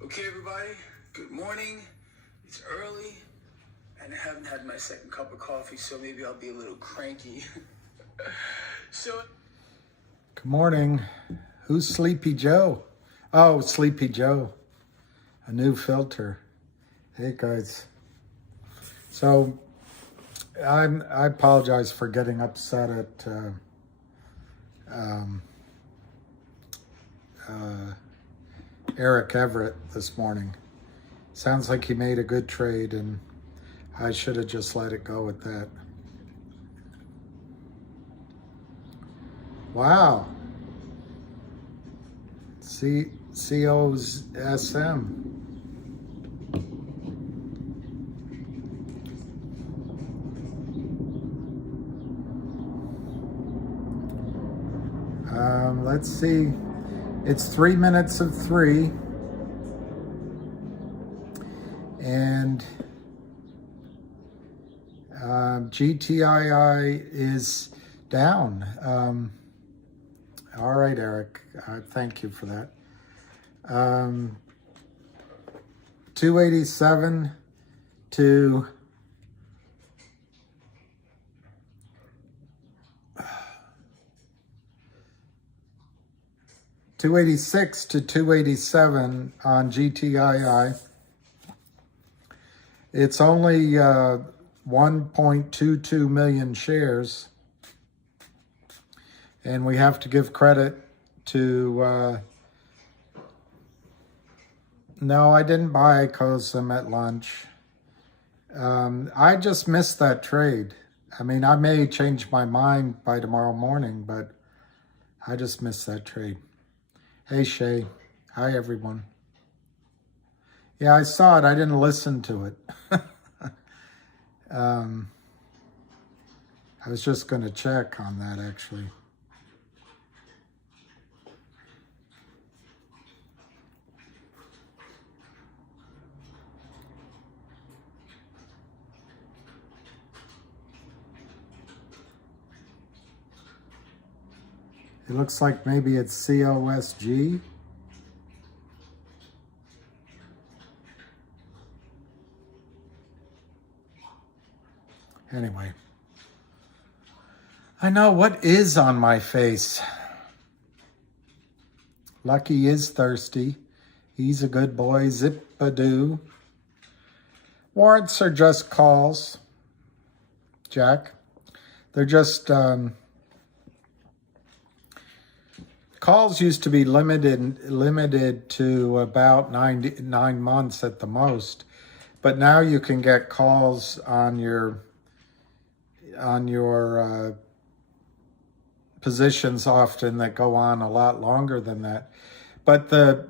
Okay, everybody, good morning. It's early, and I haven't had my second cup of coffee, so maybe I'll be a little cranky. Good morning. Who's Sleepy Joe? Oh, Sleepy Joe. A new filter. Hey, guys. So, I apologize for getting upset at Eric Everett this morning. Sounds like he made a good trade, and I should have just let it go with that. Wow. CO's SM. Let's see. It's 3 minutes of 3. And GTII is down. All right, Eric. Thank you for that. 287 to 286 to 287 on GTII. It's only 1.22 million shares. And we have to give credit to, no, I didn't buy because I'm at lunch. I just missed that trade. I mean, I may change my mind by tomorrow morning, but I just missed that trade. Hey, Shay. Hi, everyone. Yeah, I saw it. I didn't listen to it. I was just going to check on that, actually. It looks like maybe it's COSG. Anyway. I know what is on my face. Lucky is thirsty. He's a good boy. Zip-a-doo. Warrants are just calls, Jack. They're just... calls used to be limited to about 9 months at the most, but now you can get calls on your positions often that go on a lot longer than that. But the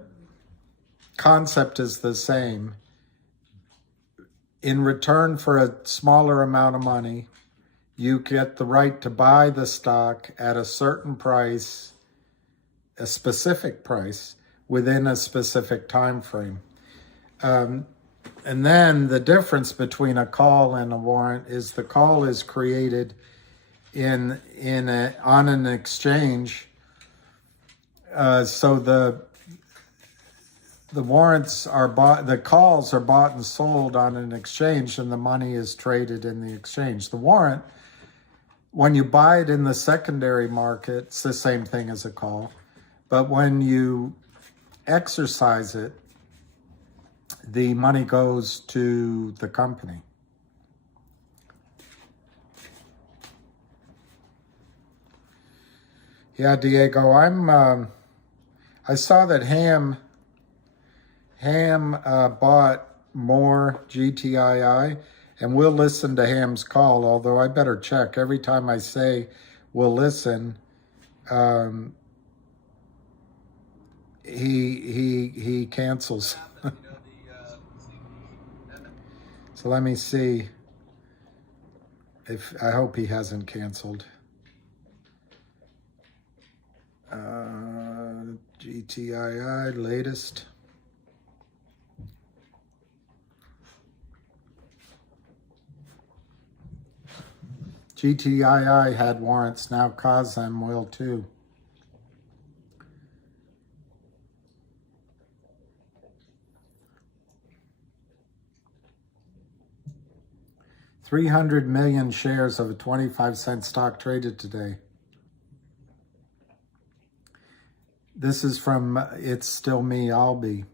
concept is the same. In return for a smaller amount of money, you get the right to buy the stock at a certain price, a specific price, within a specific time frame. And then the difference between a call and a warrant is the call is created on an exchange. So the warrants are bought, the calls are bought and sold on an exchange, and the money is traded in the exchange. The warrant, when you buy it in the secondary market, it's the same thing as a call. But when you exercise it, the money goes to the company. Yeah, Diego, I saw that Ham bought more GTII, and we'll listen to Ham's call, although I better check. Every time I say we'll listen, he cancels. So let me see if, I hope he hasn't canceled. GTII latest. GTII had warrants, now COSM will too. 300 million shares of a 25-cent stock traded today. This is from It's Still Me, I'll Be.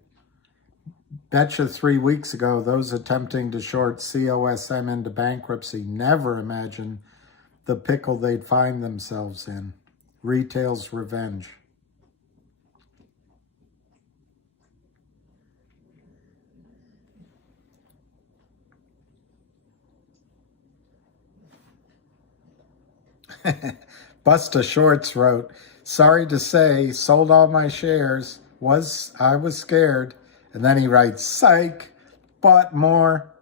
Betcha 3 weeks ago, those attempting to short COSM into bankruptcy never imagined the pickle they'd find themselves in. Retail's revenge. Busta Shorts wrote, sorry to say, sold all my shares. I was scared. And then he writes, psych, bought more.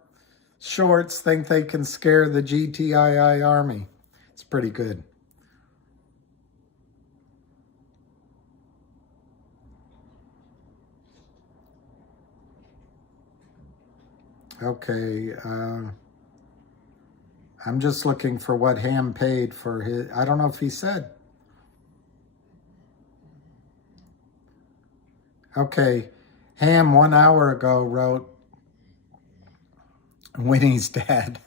Shorts think they can scare the GTII army. It's pretty good. Okay, I'm just looking for what Ham paid for his, I don't know if he said. Okay, Ham 1 hour ago wrote, Winnie's dad.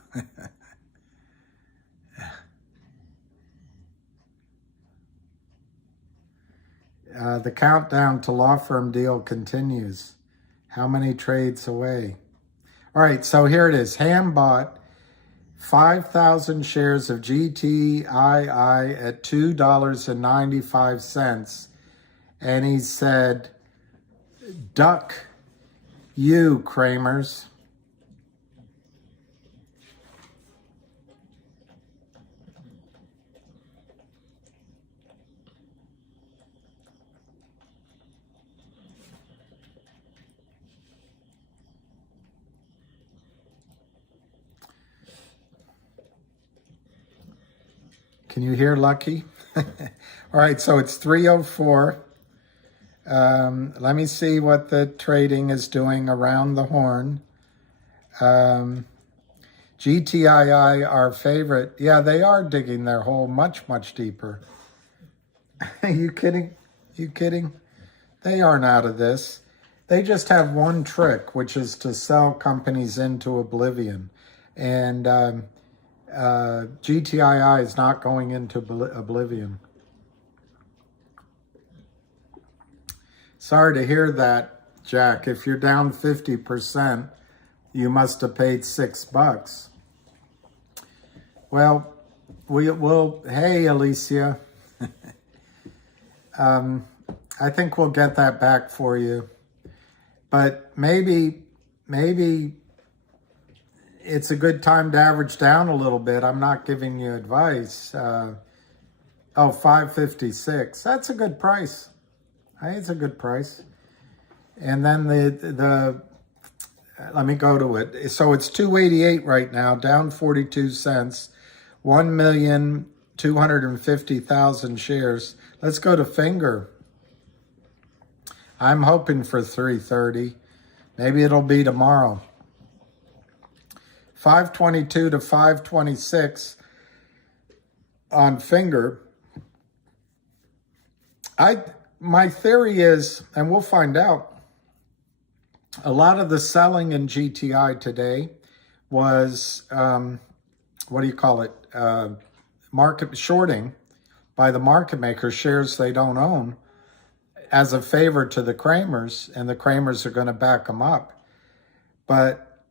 The countdown to law firm deal continues. How many trades away? All right, so here it is. Ham bought 5,000 shares of GTII at $2.95. And he said, duck you, Kramers. Can you hear Lucky? All right, so it's 3:04. Let me see what the trading is doing around the horn. GTII, our favorite. Yeah, they are digging their hole much, much deeper. You kidding? You kidding? They aren't out of this. They just have one trick, which is to sell companies into oblivion. And GTII is not going into oblivion. Sorry to hear that, Jack. If you're down 50%, you must have paid $6. Well, hey, Alicia. I think we'll get that back for you. But maybe it's a good time to average down a little bit. I'm not giving you advice. $5.56. That's a good price. It's a good price. And then the let me go to it. So it's 288 right now, down 42 cents, 1,250,000 shares. Let's go to Finger. I'm hoping for 330. Maybe it'll be tomorrow. 522 to 526 on Finger. My theory is, and we'll find out, a lot of the selling in GTI today was, what do you call it? Market shorting by the market makers, shares they don't own, as a favor to the Kramers, and the Kramers are going to back them up. But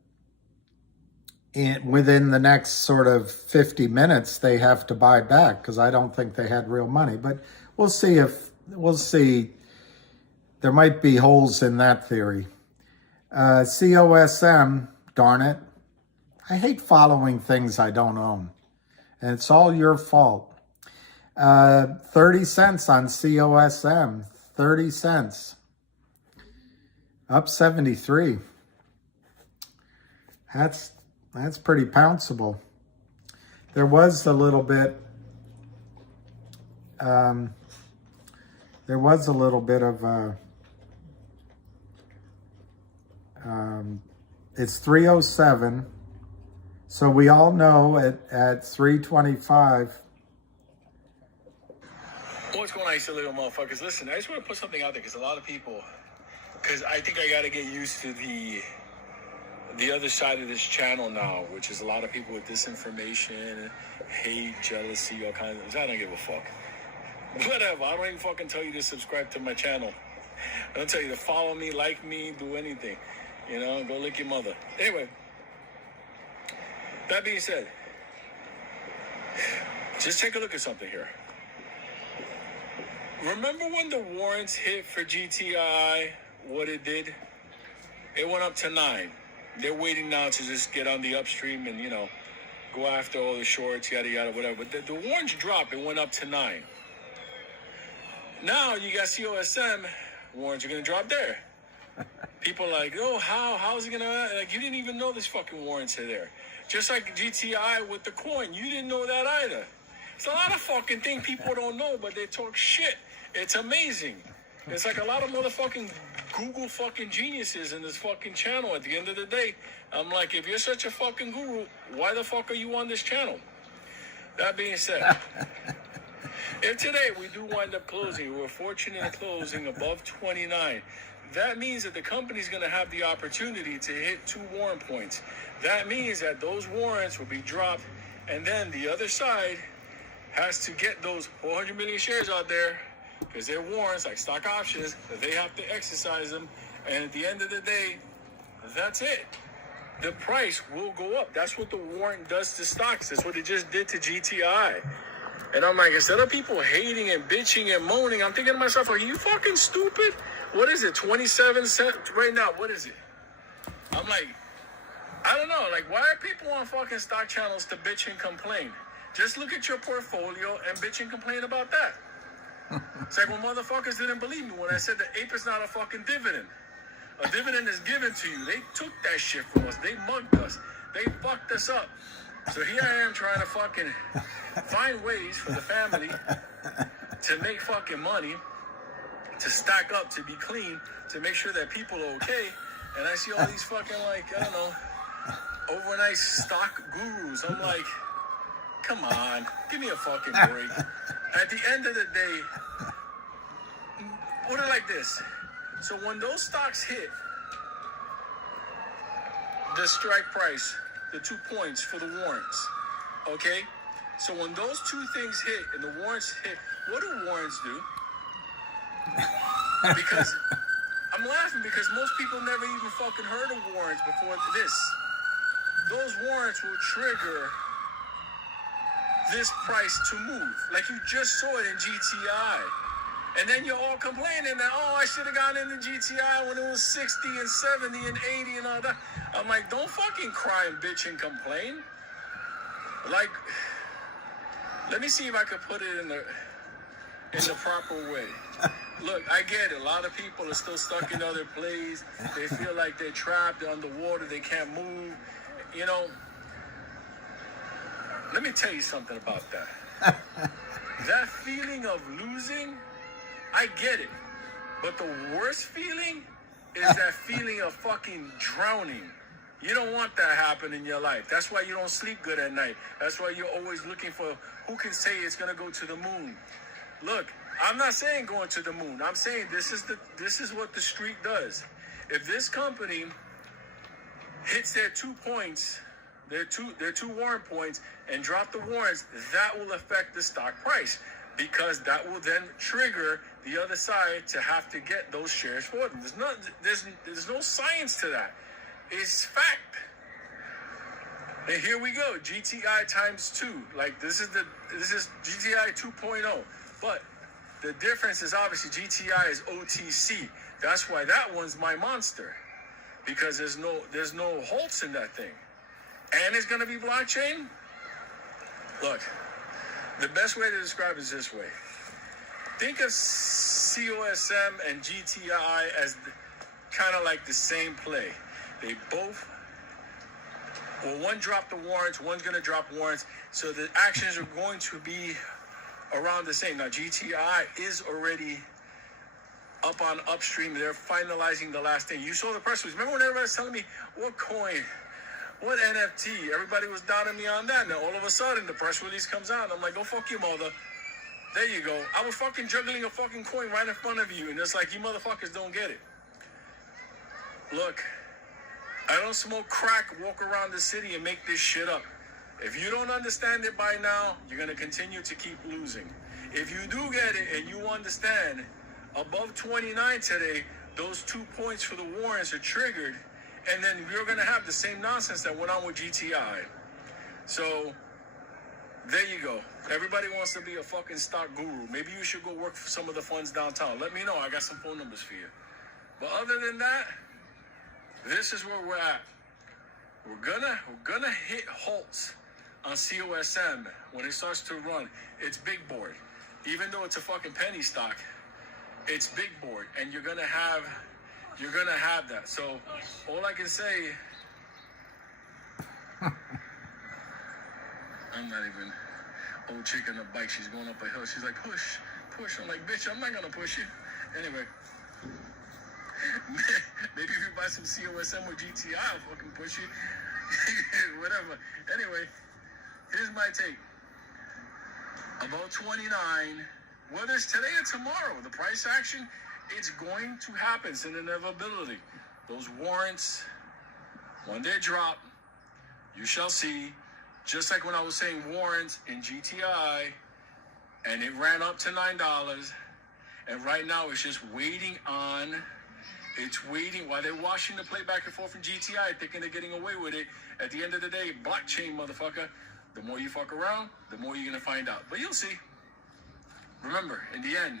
within the next sort of 50 minutes, they have to buy back, because I don't think they had real money. But we'll see. There might be holes in that theory. COSM, darn it. I hate following things I don't own. And it's all your fault. 30 cents on COSM. 30 cents. Up 73. That's pretty pounceable. There was a little bit of it's 307. So we all know at 325. What's going on, you silly little motherfuckers? Listen, I just want to put something out there, because a lot of people, because I think I got to get used to the other side of this channel now, which is a lot of people with disinformation, hate, jealousy, all kinds of... I don't give a fuck. Whatever. I don't even fucking tell you to subscribe to my channel. I don't tell you to follow me, like me, do anything. You know, go lick your mother. Anyway, that being said, just take a look at something here. Remember when the warrants hit for GTII, what it did? It went up to 9. They're waiting now to just get on the upstream and, you know, go after all the shorts, yada, yada, whatever. But the warrants dropped. It went up to 9. Now you got COSM, warrants are going to drop there. People are like, oh, how's it going to... Like, you didn't even know this fucking warrants are there. Just like GTI with the coin. You didn't know that either. It's a lot of fucking things people don't know, but they talk shit. It's amazing. It's like a lot of motherfucking Google fucking geniuses in this fucking channel. At the end of the day, I'm like, if you're such a fucking guru, why the fuck are you on this channel? That being said, if today we do wind up closing, we're fortunate in closing above 29, that means that the company's going to have the opportunity to hit 2 warrant points. That means that those warrants will be dropped, and then the other side has to get those 400 million shares out there, because they're warrants, like stock options, that they have to exercise them. And at the end of the day, that's it. The price will go up. That's what the warrant does to stocks. That's what it just did to GTI. And I'm like, instead of people hating and bitching and moaning, I'm thinking to myself, are you fucking stupid? What is it, 27 cents right now? What is it? I'm like, I don't know. Like, why are people on fucking stock channels to bitch and complain? Just look at your portfolio and bitch and complain about that. It's like when motherfuckers didn't believe me when I said the ape is not a fucking dividend. A dividend is given to you. They took that shit from us. They mugged us. They fucked us up. So here I am trying to fucking find ways for the family to make fucking money, to stack up, to be clean, to make sure that people are okay. And I see all these fucking, like, I don't know, overnight stock gurus. I'm like, come on, give me a fucking break. At the end of the day, put it like this. So when those stocks hit the strike price, the 2 points for the warrants, okay? So when those 2 things hit and the warrants hit, what do warrants do? Because I'm laughing because most people never even fucking heard of warrants before this. Those warrants will trigger this price to move. Like you just saw it in GTI. And then you're all complaining that, oh, I should have gone into GTI when it was 60 and 70 and 80 and all that. I'm like, don't fucking cry and bitch and complain. Like, let me see if I could put it in the proper way. Look, I get it. A lot of people are still stuck in other places. They feel like they're trapped, they're underwater, they can't move. You know, let me tell you something about that. That feeling of losing, I get it. But the worst feeling is that feeling of fucking drowning. You don't want that happen in your life. That's why you don't sleep good at night. That's why you're always looking for who can say it's going to go to the moon. Look, I'm not saying going to the moon. I'm saying this is what the street does. If this company hits their 2 points, their two warrant points, and drop the warrants, that will affect the stock price, because that will then trigger the other side to have to get those shares for them. There's no science to that. It's fact. And here we go, GTI times 2. Like this is GTI 2.0. But the difference is obviously GTI is OTC. That's why that one's my monster, because there's no halts in that thing. And it's gonna be blockchain. Look, the best way to describe it is this way. Think of COSM and GTI as kind of like the same play. They both, well, one dropped the warrants, one's going to drop warrants, so the actions are going to be around the same. Now, GTI is already up on upstream. They're finalizing the last thing. You saw the press release. Remember when everybody was telling me, what coin, what NFT? Everybody was doubting me on that. Now, all of a sudden, the press release comes out, and I'm like, go fuck your mother. There you go. I was fucking juggling a fucking coin right in front of you, and it's like, you motherfuckers don't get it. Look, I don't smoke crack, walk around the city and make this shit up. If you don't understand it by now, you're going to continue to keep losing. If you do get it and you understand, above 29 today, those 2 points for the warrants are triggered, and then you're going to have the same nonsense that went on with GTI. So, there you go. Everybody wants to be a fucking stock guru. Maybe you should go work for some of the funds downtown. Let me know. I got some phone numbers for you. But other than that, this is where we're at. We're gonna hit halts on COSM when it starts to run. It's big board. Even though it's a fucking penny stock, it's big board, and you're gonna have that. So all I can say, I'm not even old chick on a bike. She's going up a hill. She's like, push. I'm like, bitch, I'm not gonna push you. Anyway. Maybe if you buy some COSM with GTI, I'll fucking push you. Whatever. Anyway, here's my take. About 29, whether it's today or tomorrow, the price action, it's going to happen. It's an inevitability. Those warrants, when they drop, you shall see. Just like when I was saying warrants in GTI, and it ran up to $9, and right now it's just waiting on... It's waiting while they're washing the plate back and forth from GTI, thinking they're getting away with it. At the end of the day, blockchain, motherfucker, the more you fuck around, the more you're going to find out. But you'll see. Remember, in the end,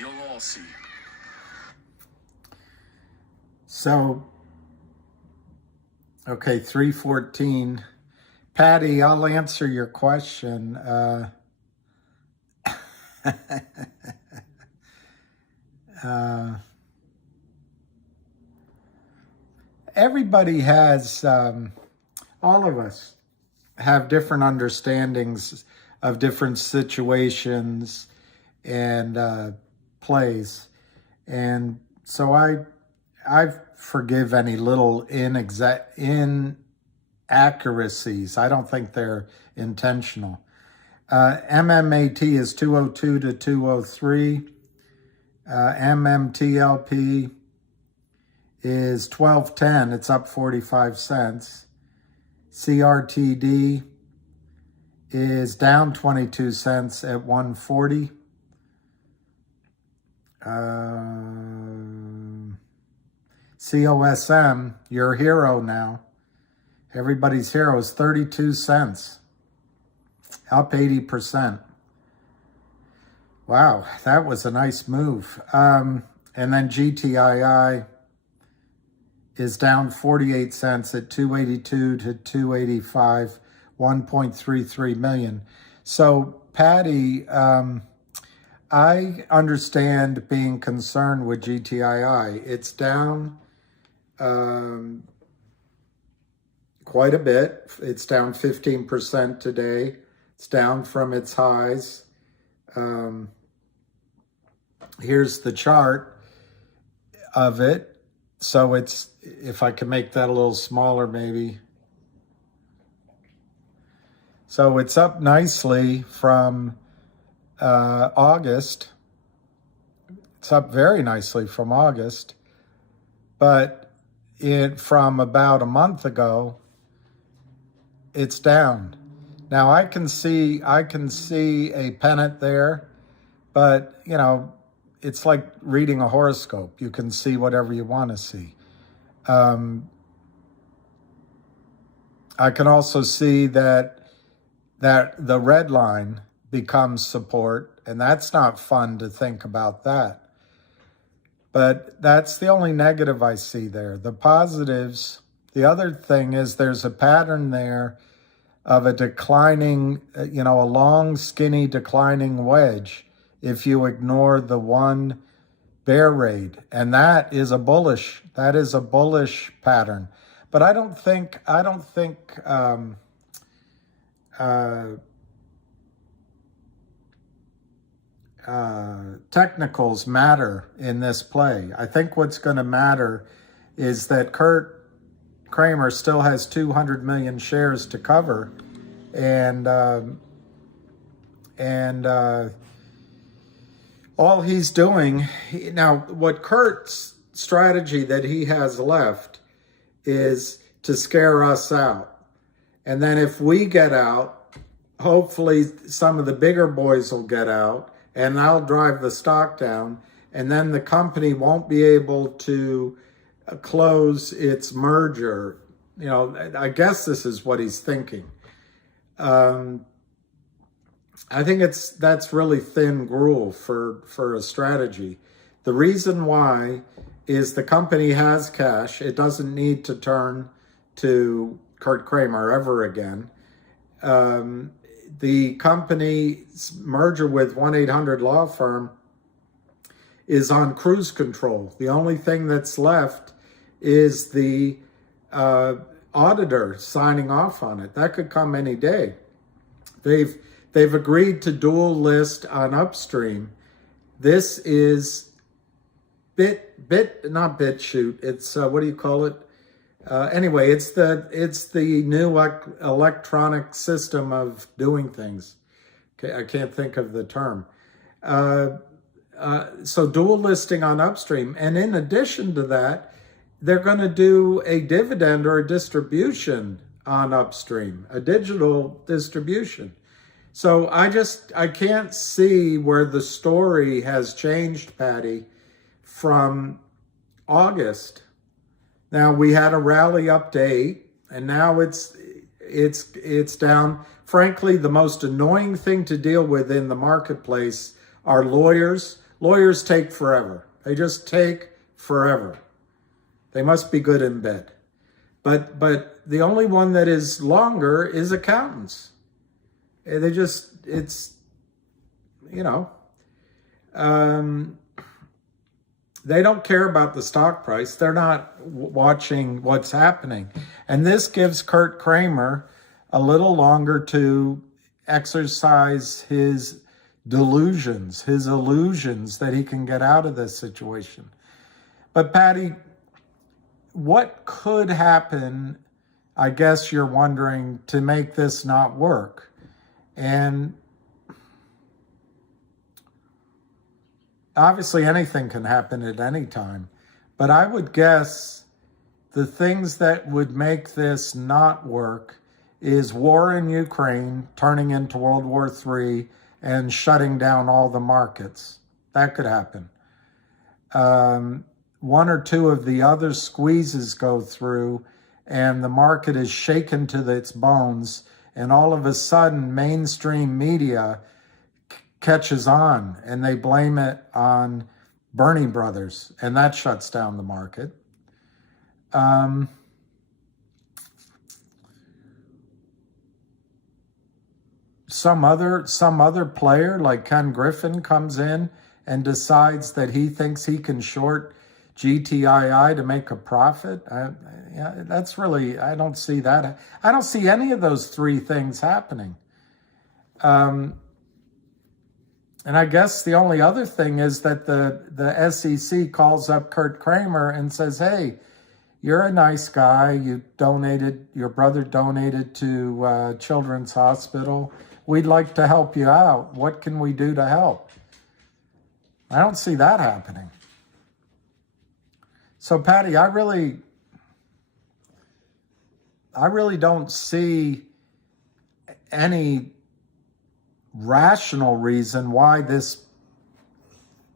you'll all see. So, okay, 314. Patty, I'll answer your question. Everybody has, all of us have different understandings of different situations and plays. And so I forgive any little inaccuracies. I don't think they're intentional. MMAT is 202 to 203. MMTLP is 1210. It's up 45 cents. CRTD is down 22 cents at 140. COSM, your hero now. Everybody's hero is 32 cents. Up 80%. Wow, that was a nice move. And then GTII is down 48 cents at 282 to 285, 1.33 million. So, Patty, I understand being concerned with GTII. It's down quite a bit. It's down 15% today. It's down from its highs. Here's the chart of it. So it's, if I can make that a little smaller maybe. So it's up nicely from August. It's up very nicely from August. But from about a month ago, it's down. Now I can see a pennant there, but you know, it's like reading a horoscope. You can see whatever you want to see. I can also see that the red line becomes support, and that's not fun to think about that. But that's the only negative I see there. The positives, the other thing is there's a pattern there of a declining, a long, skinny, declining wedge if you ignore the one bear raid. And that is a bullish pattern. But I don't think technicals matter in this play. I think what's going to matter is that Kurt Kramer still has 200 million shares to cover, and all he's doing now, what Kurt's strategy that he has left is to scare us out. And then if we get out, hopefully some of the bigger boys will get out and I'll drive the stock down. And then the company won't be able to close its merger. You know, I guess this is what he's thinking. I think that's really thin gruel for a strategy. The reason why is the company has cash. It doesn't need to turn to Kurt Kramer ever again. The company's merger with 1-800 law firm is on cruise control. The only thing that's left is the auditor signing off on it. That could come any day. They've agreed to dual list on Upstream. This is not BitChute. It's what do you call it? Anyway, it's the new electronic system of doing things. Okay, I can't think of the term. So dual listing on Upstream. And in addition to that, they're going to do a dividend or a distribution on Upstream, a digital distribution. So I can't see where the story has changed, Patty, from August. Now we had a rally update and now it's down. Frankly, the most annoying thing to deal with in the marketplace are lawyers. Lawyers take forever. They just take forever. They must be good in bed. But the only one that is longer is accountants. They just, it's, you know, they don't care about the stock price. They're not watching what's happening. And this gives Kurt Kramer a little longer to exercise his delusions, his illusions that he can get out of this situation. But Patty, what could happen, I guess you're wondering, to make this not work? And obviously anything can happen at any time, but I would guess the things that would make this not work is war in Ukraine turning into World War III and shutting down all the markets. That could happen. One or two of the other squeezes go through and the market is shaken to its bones, and all of a sudden mainstream media catches on and they blame it on Bernie Brothers, and that shuts down the market. Some other player like Ken Griffin comes in and decides that he thinks he can short GTII to make a profit. That's really, I don't see that. I don't see any of those three things happening. And I guess the only other thing is that the SEC calls up Kurt Kramer and says, hey, you're a nice guy. Your brother donated to Children's Hospital. We'd like to help you out. What can we do to help? I don't see that happening. So Patty, I really don't see any rational reason why this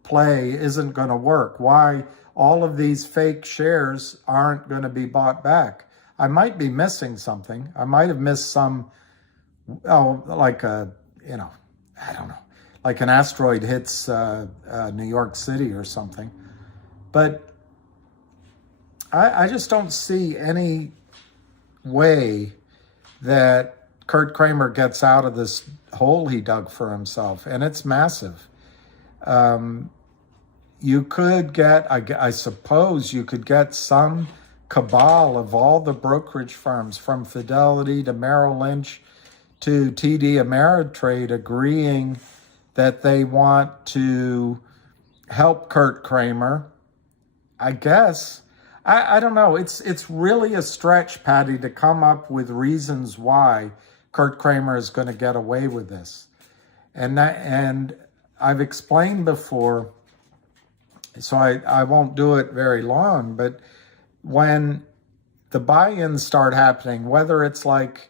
play isn't going to work, why all of these fake shares aren't going to be bought back. I might be missing something. I might have missed some, like I don't know, like an asteroid hits New York City or something. But I just don't see any way that Kurt Kramer gets out of this hole he dug for himself, and it's massive. You could get, I suppose you could get some cabal of all the brokerage firms from Fidelity to Merrill Lynch to TD Ameritrade agreeing that they want to help Kurt Kramer. I guess. I don't know. It's really a stretch, Patty, to come up with reasons why Kurt Kramer is going to get away with this. And I've explained before, so I won't do it very long, but when the buy-ins start happening, whether it's like,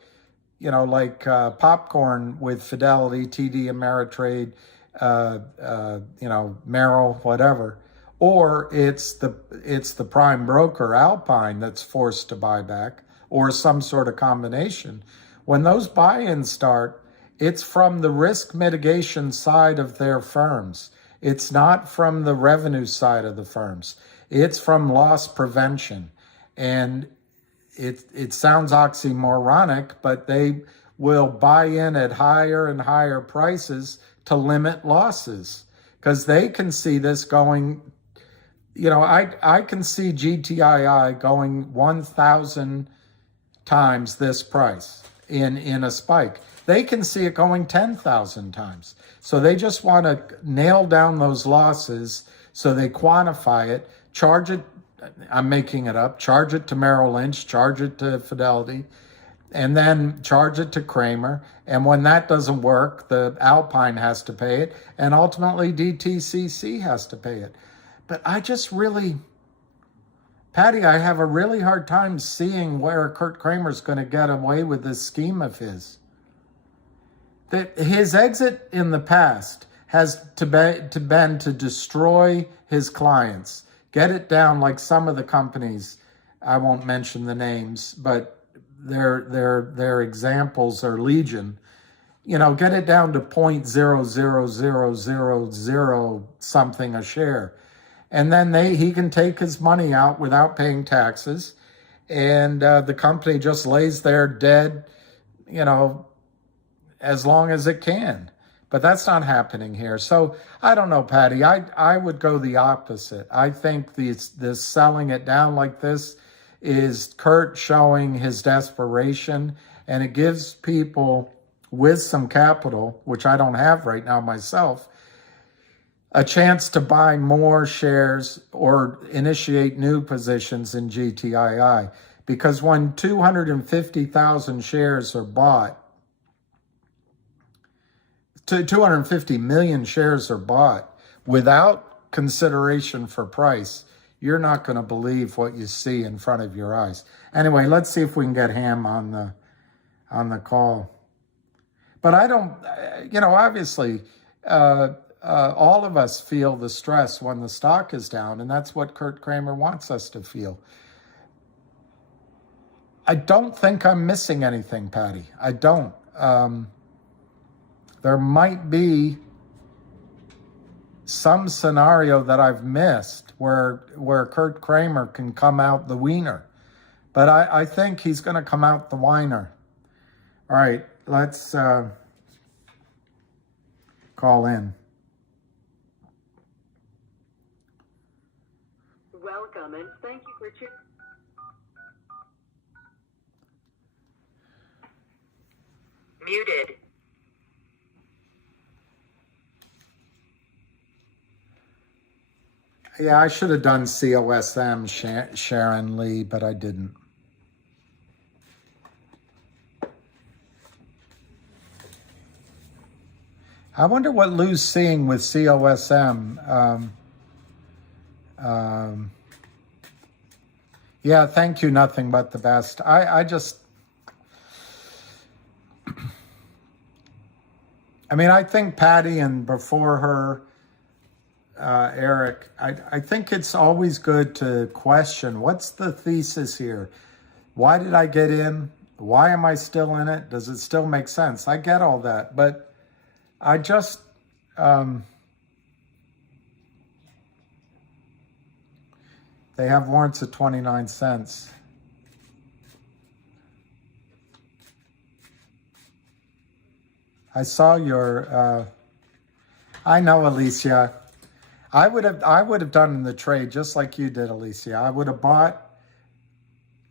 popcorn with Fidelity, TD Ameritrade, Merrill, whatever, or it's the prime broker, Alpine, that's forced to buy back, or some sort of combination. When those buy-ins start, it's from the risk mitigation side of their firms. It's not from the revenue side of the firms. It's from loss prevention. And it sounds oxymoronic, but they will buy in at higher and higher prices to limit losses, because they can see this going, I can see GTII going 1,000 times this price in a spike. They can see it going 10,000 times. So they just want to nail down those losses, so they quantify it, charge it, I'm making it up, charge it to Merrill Lynch, charge it to Fidelity, and then charge it to Kramer. And when that doesn't work, the Alpine has to pay it, and ultimately DTCC has to pay it. But I just really, Patty, I have a really hard time seeing where Kurt Kramer's going to get away with this scheme of his. That his exit in the past has been to destroy his clients, get it down like some of the companies. I won't mention the names, but their examples are legion. Get it down to 0.00000 something a share. And then he can take his money out without paying taxes. And the company just lays there dead, as long as it can. But that's not happening here. So I don't know, Patty. I would go the opposite. I think this selling it down like this is Kurt showing his desperation, and it gives people with some capital, which I don't have right now myself, a chance to buy more shares or initiate new positions in GTII. Because when 250,000 shares are bought, 250 million shares are bought without consideration for price, you're not going to believe what you see in front of your eyes. Anyway, let's see if we can get Ham on the call. But I don't, obviously, all of us feel the stress when the stock is down, and that's what Kurt Kramer wants us to feel. I don't think I'm missing anything, Patty. I don't. There might be some scenario that I've missed where Kurt Kramer can come out the wiener. But I think he's going to come out the whiner. All right, let's call in. Welcome, and thank you for muted. Yeah, I should have done COSM, Sharon Lee, but I didn't. I wonder what Lou's seeing with COSM. Yeah, thank you, nothing but the best. I think Patty, and before her, Eric, I think it's always good to question, what's the thesis here? Why did I get in? Why am I still in it? Does it still make sense? I get all that, but I just, they have warrants at 29 cents. I saw your, I know, Alicia. I would have done the trade just like you did, Alicia. I would have bought,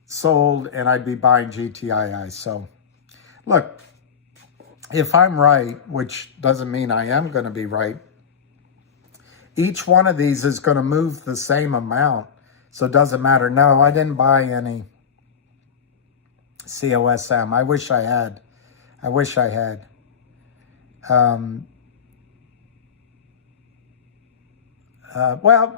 sold, and I'd be buying GTII. So, look, if I'm right, which doesn't mean I am going to be right, each one of these is going to move the same amount. So it doesn't matter. No, I didn't buy any COSM. I wish I had. Well,